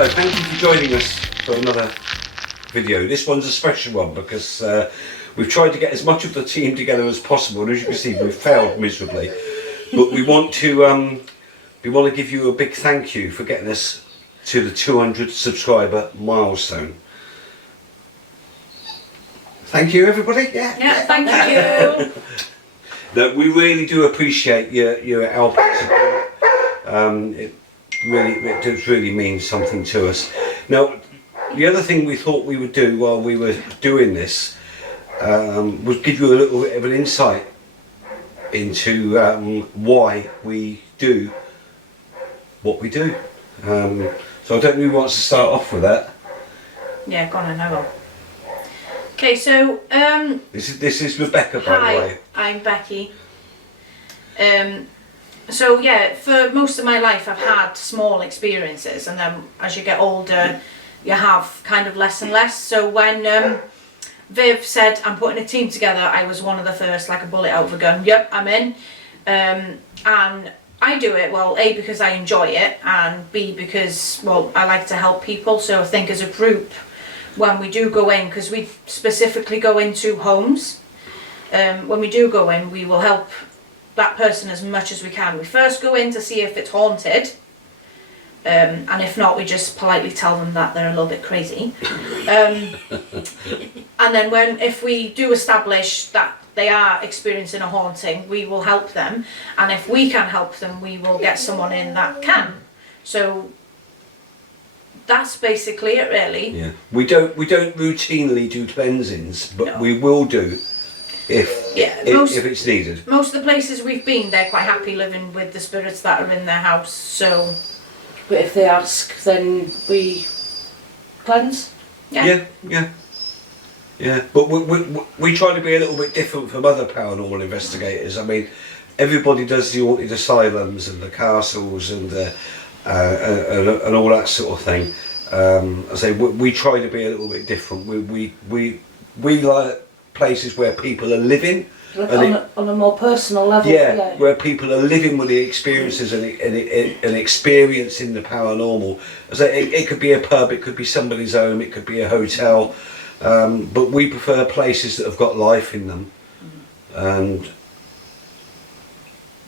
Hello, thank you for joining us for another video. This one's a special one because we've tried to get as much of the team together as possible, and as you can see we've failed miserably. But we want to give you a big thank you for getting us to the 200 subscriber milestone. Thank you everybody. Yeah, thank you. No, we really do appreciate your help and support. It does really mean something to us. Now, the other thing we thought we would do while we were doing this was give you a little bit of an insight into why we do what we do. So I don't know who wants to start off with that. Yeah, go on, I will. Okay, so this is Rebecca, by the way. Hi, I'm Becky. So yeah, for most of my life I've had small experiences, and then as you get older you have kind of less and less. So when Viv said I'm putting a team together, I was one of the first, like a bullet out of a gun. Yep, I'm in. And I do it, well, A, because I enjoy it, and B, because, well, I like to help people. So I think as a group, when we do go in, because we specifically go into homes, when we do go in, we will help that person as much as we can. We first go in to see if it's haunted, and if not, we just politely tell them that they're a little bit crazy. And then if we do establish that they are experiencing a haunting, we will help them, and if we can help them, we will get someone in that can. So that's basically it, really. Yeah, we don't routinely do cleansings, but No. we will do if it's needed. Most of the places we've been, they're quite happy living with the spirits that are in their house. So, but if they ask, then we cleanse. yeah. Yeah. But we try to be a little bit different from other paranormal investigators. I mean, everybody does the haunted asylums and the castles and all that sort of thing. I say we try to be a little bit different. We like places where people are living, On a more personal level. yeah, where people are living with the experiences and experiencing the paranormal. I say it could be a pub, it could be somebody's home, it could be a hotel, but we prefer places that have got life in them, and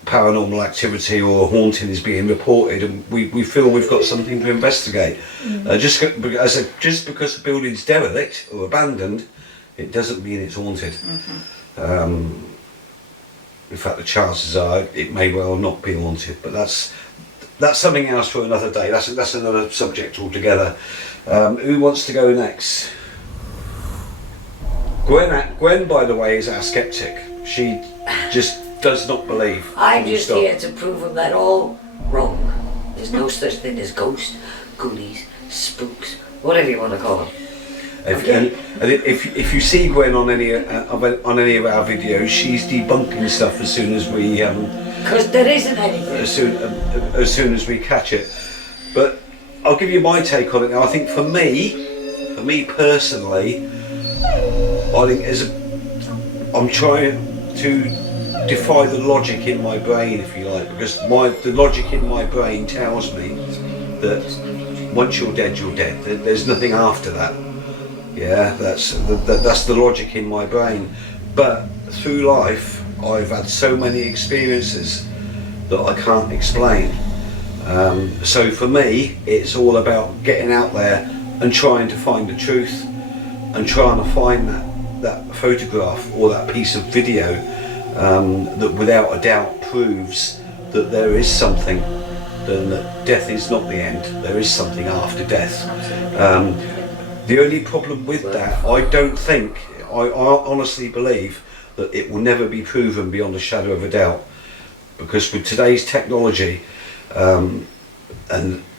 paranormal activity or haunting is being reported, and we feel we've got something to investigate. Just because the building's derelict or abandoned, it doesn't mean it's haunted. In fact, the chances are it may well not be haunted, but that's something else for another day. That's another subject altogether. Who wants to go next? Gwen, by the way, is our skeptic. She just does not believe. I'm just here to prove them they're all wrong. There's no such thing as ghosts, ghoulies, spooks, whatever you want to call them. If you see Gwen on any of our videos, she's debunking stuff as soon as we because there isn't anything. As soon as we catch it. But I'll give you my take on it now. I think for me personally, I think I'm trying to defy the logic in my brain, if you like, because the logic in my brain tells me that once you're dead, you're dead. There's nothing after that. Yeah, that's the logic in my brain. But through life, I've had so many experiences that I can't explain. So for me, it's all about getting out there and trying to find the truth, and trying to find that photograph or that piece of video that without a doubt proves that there is something, that death is not the end, there is something after death. The only problem with that, I honestly believe that it will never be proven beyond a shadow of a doubt, because with today's technology and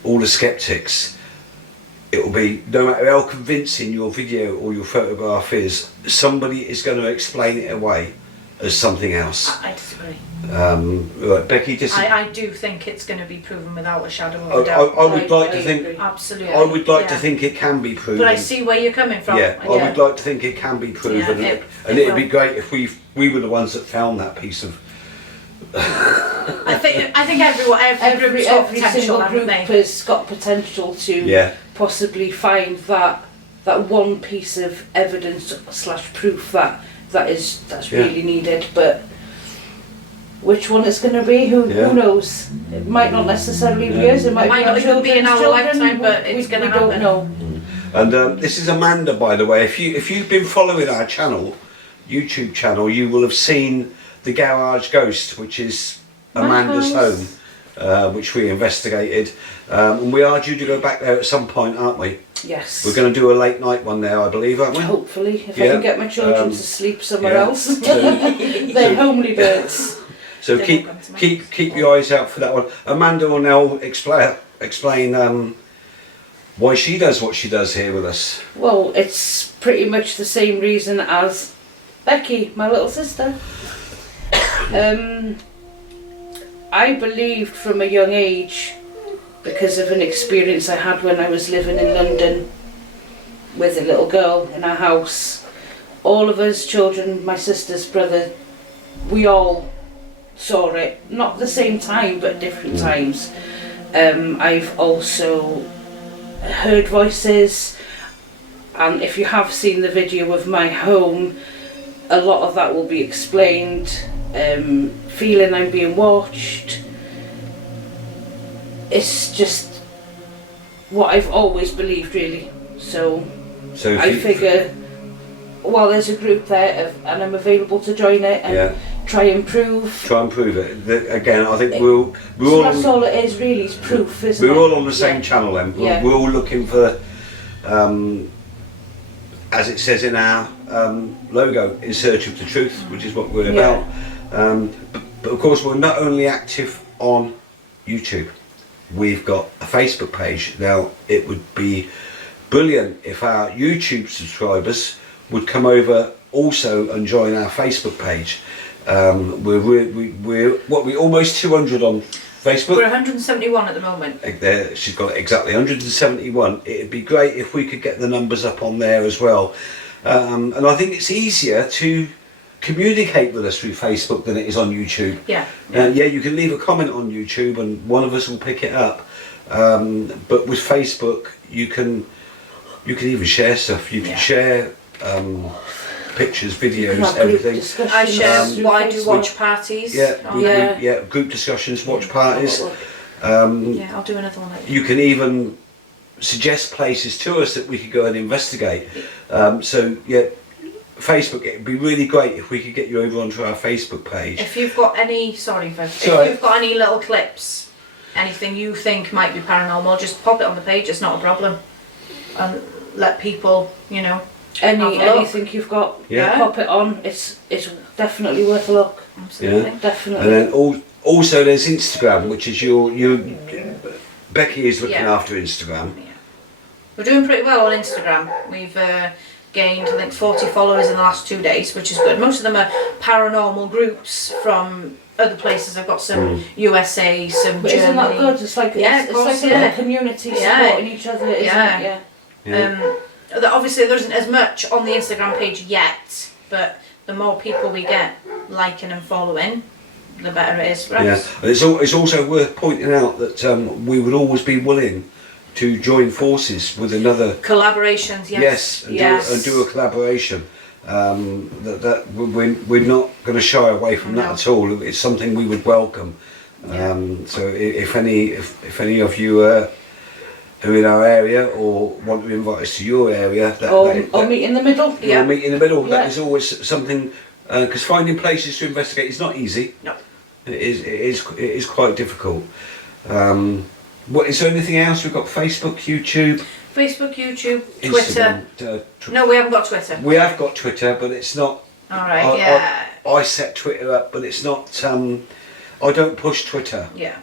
all the skeptics, it will be, no matter how convincing your video or your photograph is, somebody is going to explain it away as something else. I disagree. Right, Becky, I do think it's going to be proven without a shadow of a doubt. I would like to think. Absolutely. I would like to think it can be proven. But I see where you're coming from. Yeah, I would like to think it can be proven, Yeah, and it'd be great if we were the ones that found that piece of I think every group's got every potential, single haven't group they? has got potential to Yeah. possibly find that one piece of evidence / proof that's Yeah. really needed. But which one it's going to be, Yeah. who knows? It might not necessarily be us. It might Might be not our even be in children's our children. lifetime, but it's we gonna don't happen. know. And this is Amanda, by the way. If you've been following our channel, YouTube channel, you will have seen the Garage Ghost, which is My Amanda's house. home, which we investigated. And we are due to go back there at some point, aren't we? Yes. We're going to do a late night one there, I believe, aren't we? Hopefully, if I Yeah. can get my children Um, to sleep somewhere yeah. else. So- They're homely birds. So They keep won't come to me. keep your eyes out for that one. Amanda will now explain why she does what she does here with us. Well, it's pretty much the same reason as Becky, my little sister. I believed from a young age, because of an experience I had when I was living in London with a little girl in our house. All of us children, my sister's brother, we all saw it, not at the same time but different times. I've also heard voices, and if you have seen the video of my home, a lot of that will be explained. Feeling I'm being watched. It's just what I've always believed, really. So So I figure, well, there's a group there and I'm available to join it and yeah, try and prove. try and prove it. Again, I think we're So all that's all it is, really, is proof, isn't it? we're all on the same Yeah. channel then. Yeah. We're all looking for, as it says in our logo, in search of the truth, which is what we're Yeah. about. But of course, we're not only active on YouTube. We've got a Facebook page. Now, it would be brilliant if our YouTube subscribers would come over also and join our Facebook page. We're almost 200 on Facebook. We're 171 at the moment. There, she's got it exactly 171. It'd be great if we could get the numbers up on there as well. And I think it's easier to communicate with us through Facebook than it is on YouTube. Yeah. Yeah, you can leave a comment on YouTube and one of us will pick it up. But with Facebook, you can even share stuff. You can Yeah. share pictures, videos, Have group everything. discussions I share through why I do Facebook. watch parties. Yeah, on Yeah. there. yeah, group discussions, watch parties. Yeah, I'll do another one later. You can even suggest places to us that we could go and investigate. So yeah, Facebook, it'd be really great if we could get you over onto our Facebook page. If you've got any, sorry, Viv, Sorry. if you've got any little clips, anything you think might be paranormal, just pop it on the page, it's not a problem. And let people, have a look. Anything you've got, Yeah. pop it on. It's definitely worth a look. Absolutely. And Definitely. then also there's Instagram, which is your Becky is looking Yeah. after Instagram. We're doing pretty well on Instagram. We've gained, I think, 40 followers in the last 2 days, which is good. Most of them are paranormal groups from other places. I've got some USA, some But Germany. isn't that good? It's like Yeah, it's of course, like a yeah. little community Yeah. supporting each other, isn't Yeah. it? Yeah. Yeah. Obviously, there isn't as much on the Instagram page yet, but the more people we get liking and following, the better it is for Yeah, us. and it's also worth pointing out that we would always be willing to join forces with another. Collaborations, yes. Yes, and do a collaboration. We're not going to shy away from that No. at all. It's something we would welcome. So if any of you are in our area or want to invite us to your area, Or meet in the middle. Yeah. or meet in the middle. Yeah. That is always something, because finding places to investigate is not easy. No. It is quite difficult. Is there anything else? We've got Facebook, YouTube, Facebook, YouTube, Twitter. Instagram. No, we haven't got Twitter. We have got Twitter, but it's not. Alright, yeah. I set Twitter up, but it's not. I don't push Twitter. Yeah.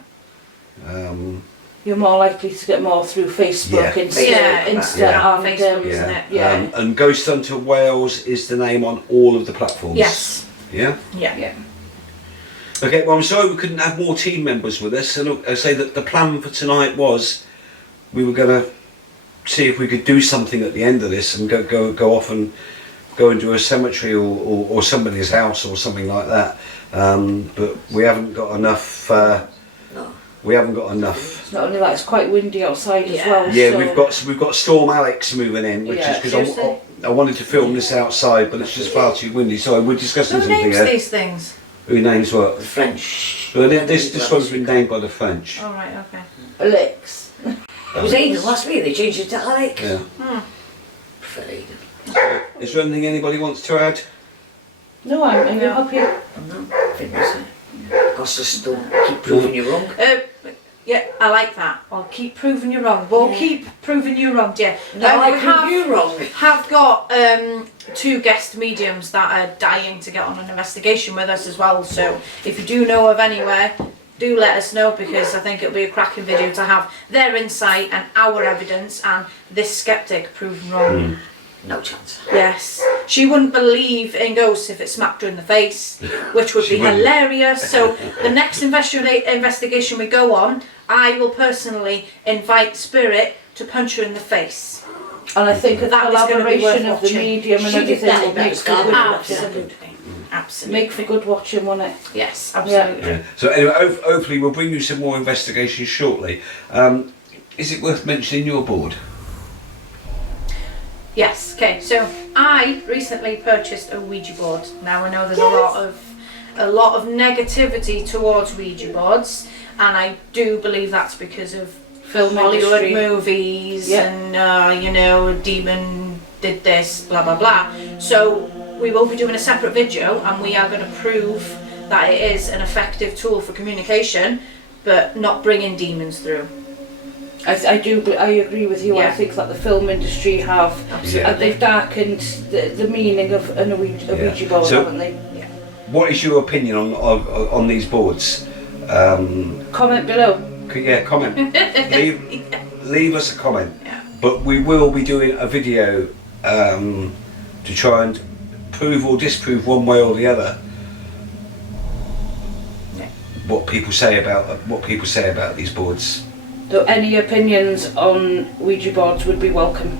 You're more likely to get more through Facebook, Yeah. Insta, Yeah, Insta yeah. and Facebook, isn't it? Yeah. And Ghost Hunter Wales is the name on all of the platforms. Yes. Yeah. Yeah. Yeah. Okay. Well, I'm sorry we couldn't have more team members with us, and I say that the plan for tonight was we were going to see if we could do something at the end of this and go off and go into a cemetery or somebody's house or something like that. but we haven't got enough. No. We haven't got enough. It's not only that, it's quite windy outside as Yeah. well. Yeah, so we've got Storm Alex moving in, which Yeah, is because seriously? I wanted to film this outside, but it's just far too windy. So we're discussing Who something names here. these things? Who names what? The French. Well, this one's been named by the French. Oh right, okay. Alex. It was Aidan last week, they changed it to Alec. Yeah. Prefer Aidan. Is there anything anybody wants to add? No, I'm happy. No, I think that's it. Got to still keep proving you wrong. Yeah, I like that. I'll keep proving you wrong. We'll Yeah. keep proving you wrong, yeah. No, I we prove you wrong. have got 2 guest mediums that are dying to get on an investigation with us as well. So if you do know of anywhere, do let us know, because I think it'll be a cracking video to have their insight and our evidence and this skeptic proven wrong. No chance. Yes, she wouldn't believe in ghosts if it smacked her in the face, which would She be wouldn't. hilarious. So the next investigation we go on, I will personally invite Spirit to punch her in the face. And I think a That is gonna be worth collaboration of the watching. medium and She did everything that will in that make for Scarlet good Absolutely. watching. Absolutely, absolutely. Make for good watching, won't it? Yes, absolutely. Yeah. So anyway, hopefully we'll bring you some more investigations shortly. Is it worth mentioning your board? Yes. Okay. So I recently purchased a Ouija board. Now I know there's a lot of negativity towards Ouija boards, and I do believe that's because of Film Hollywood industry. movies Yeah. and you know, a demon did this, blah blah blah. So we will be doing a separate video, and we are going to prove that it is an effective tool for communication, but not bringing demons through. I agree with you. Yeah. I think that the film industry have Absolutely. they've darkened the meaning of a Ouija Yeah. board, So- haven't they? What is your opinion on these boards? Comment below. Yeah, comment. leave us a comment. Yeah. But we will be doing a video to try and prove or disprove one way or the other Yeah. what people say about these boards. So any opinions on Ouija boards would be welcome.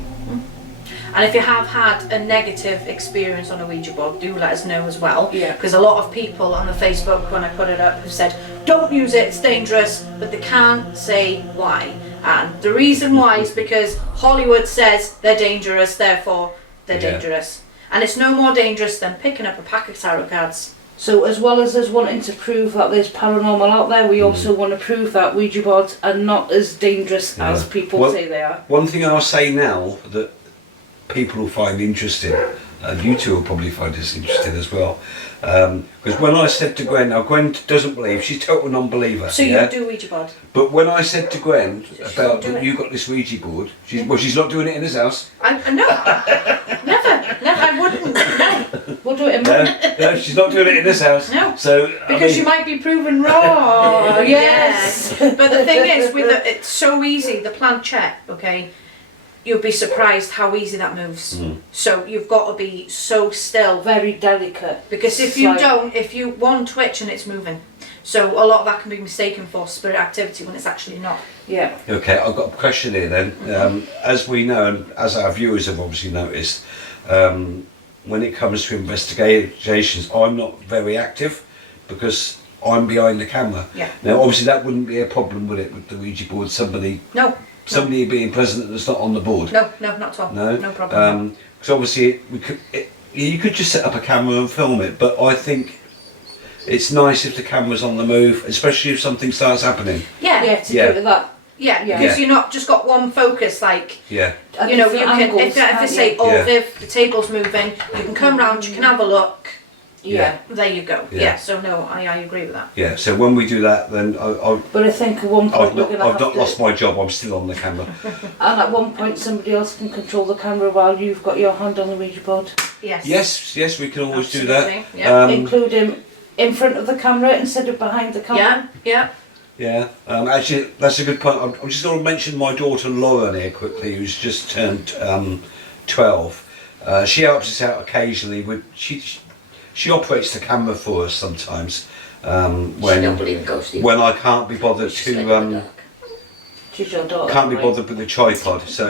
And if you have had a negative experience on a Ouija board, do let us know as well. Yeah. Because a lot of people on the Facebook, when I put it up, have said, don't use it, it's dangerous, but they can't say why. And the reason why is because Hollywood says they're dangerous, therefore they're Yeah. dangerous. And it's no more dangerous than picking up a pack of tarot cards. So as well as us wanting to prove that there's paranormal out there, we also want to prove that Ouija boards are not as dangerous as people Well- say they are. One thing I'll say now that people will find interesting, and you two will probably find this interesting as well, because when I said to Gwen, now Gwen doesn't believe, she's a total non-believer. So yeah? you do Ouija board? But when I said to Gwen about do that it. you got this Ouija board, she's not doing it in his house. No, never, I wouldn't, no. We'll do it in No, she's not doing it in this house. No. So Because you might be proven wrong. yes. But the thing is, it's so easy. The planchette, okay, you'll be surprised how easy that moves. So you've got to be so still, Very delicate. because if you don't, if you one twitch and it's moving, so a lot of that can be mistaken for spirit activity when it's actually not. Yeah. Okay, I've got a question here then. As we know, and as our viewers have obviously noticed, when it comes to investigations, I'm not very active because I'm behind the camera. Yeah. Now, obviously, that wouldn't be a problem, would it, with the Ouija board? Somebody being present that's not on the board. No, not at all. No, No problem. Because obviously, you could just set up a camera and film it, but I think it's nice if the camera's on the move, especially if something starts happening. Yeah. Yeah, to Yeah. do that. Yeah, Yeah. because you're not just got one focus, like, Yeah. At you know, you different can, angles, if they can't say, you? oh, Yeah. Viv, the table's moving, you can come round, you can have a look. Yeah. There you go. Yeah. Yeah, so no, I agree with that. Yeah, so when we do that, then But I think at one point I've we're not, going to I've have not to... lost my job, I'm still on the camera. And at one point somebody else can control the camera while you've got your hand on the Ouija board. Yes. Yes, we can always do Absolutely, that. yeah. Include him in front of the camera instead of behind the camera. Yeah, Yeah, actually, that's a good point. I'm just going to mention my daughter Lauren here quickly, who's just turned 12. She helps us out occasionally. She operates the camera for us sometimes. She don't believe in ghosts. either. When I can't be bothered She's like in the to dark. She's your daughter. can't be right? bothered with the tripod, so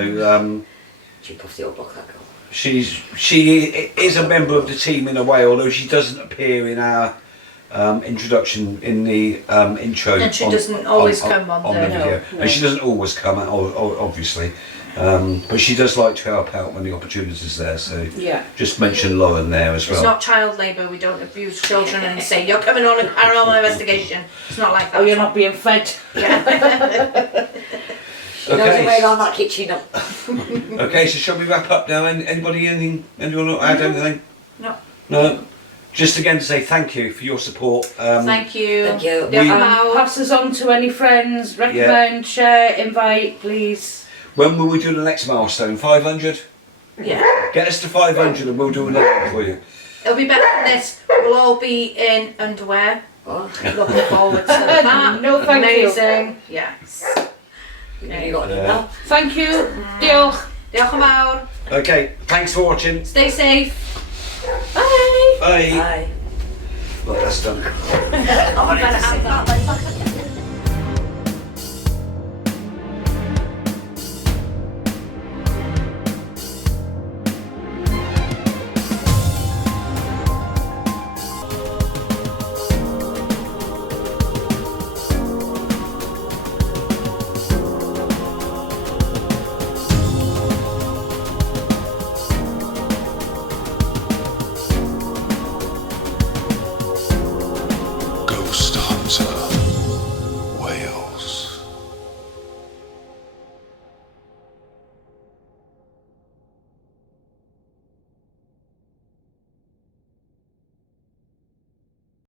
She puffed the old block, that girl. she is a member of the team in a way, although she doesn't appear in our introduction in the intro. And she doesn't always come on the- video. No. And she doesn't always come, obviously. But she does like to help out when the opportunity's there. So Yeah. just mention Lauren there as It's well. not child labour. We don't abuse children and say you're coming on a paranormal investigation. It's not like that. Oh, you're not being fed. Yeah. She knows the way around that kitchen up. Okay, so shall we wrap up now? Anybody anyone want to add anything? No. No. Just again to say thank you for your support. Thank you. Thank you. Diolch yn And fawr. pass us on to any friends, recommend, share, invite, please. When will we do the next milestone? 500? Yeah. Get us to 500 and we'll do another one for you. It'll be better than this. We'll all be in underwear. Oh, Looking forward to that. No, thank you. Amazing. Yes. you got it now. Thank you. Diolch. Diolch yn fawr. Okay, thanks for watching. Stay safe. Bye. Bye. Bye. Well, that's done. Oh, I better have that.